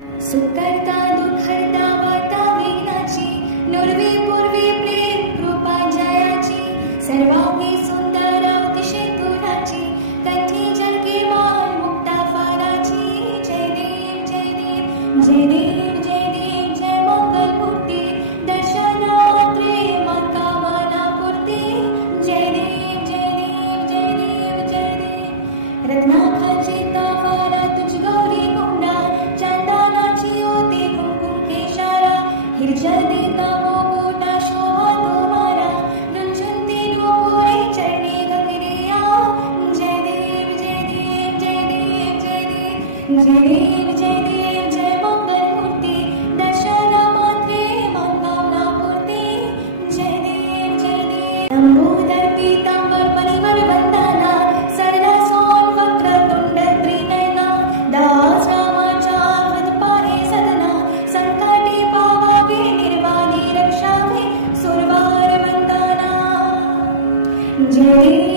सुकर्ता दुःखर्ता वार्ता विघ्नाची, नुर्वी पूर्वी प्रेम कृपा जयाची, सर्वांगी सुंदर अतिशय गुणाची, कंठी जलके माळ मुक्ता फाराची. जय देव जय देव जय देव जय देव जय मंगल मूर्ती, दर्शनात्रे मनकामना पूर्ती. जय देव जय देव जय देव जय देव. रत्नाखचिता फारा तुझ गौरी कुंडा, चंदनाची ओती कुंकुम केशारा, हिरजल देता मोगोटा शोभा तुम्हारा, रुंझुनती नूपुरे चरणी गगरिया. जय देव जय देव जय देव जय देव जय देव जय देव जय मंगल मूर्ती, दर्शन मात्रे मनकामना पूर्ती. जय देव जय देव. लंबोदर पीतांबर परिवर वंदना, सरला सोन वक्र तुंड त्रिनयना, दास रामाच्या हृदपारे सदना, संकटे पावावे निर्वाणी रक्षावे सुरवार वंदना. जय देव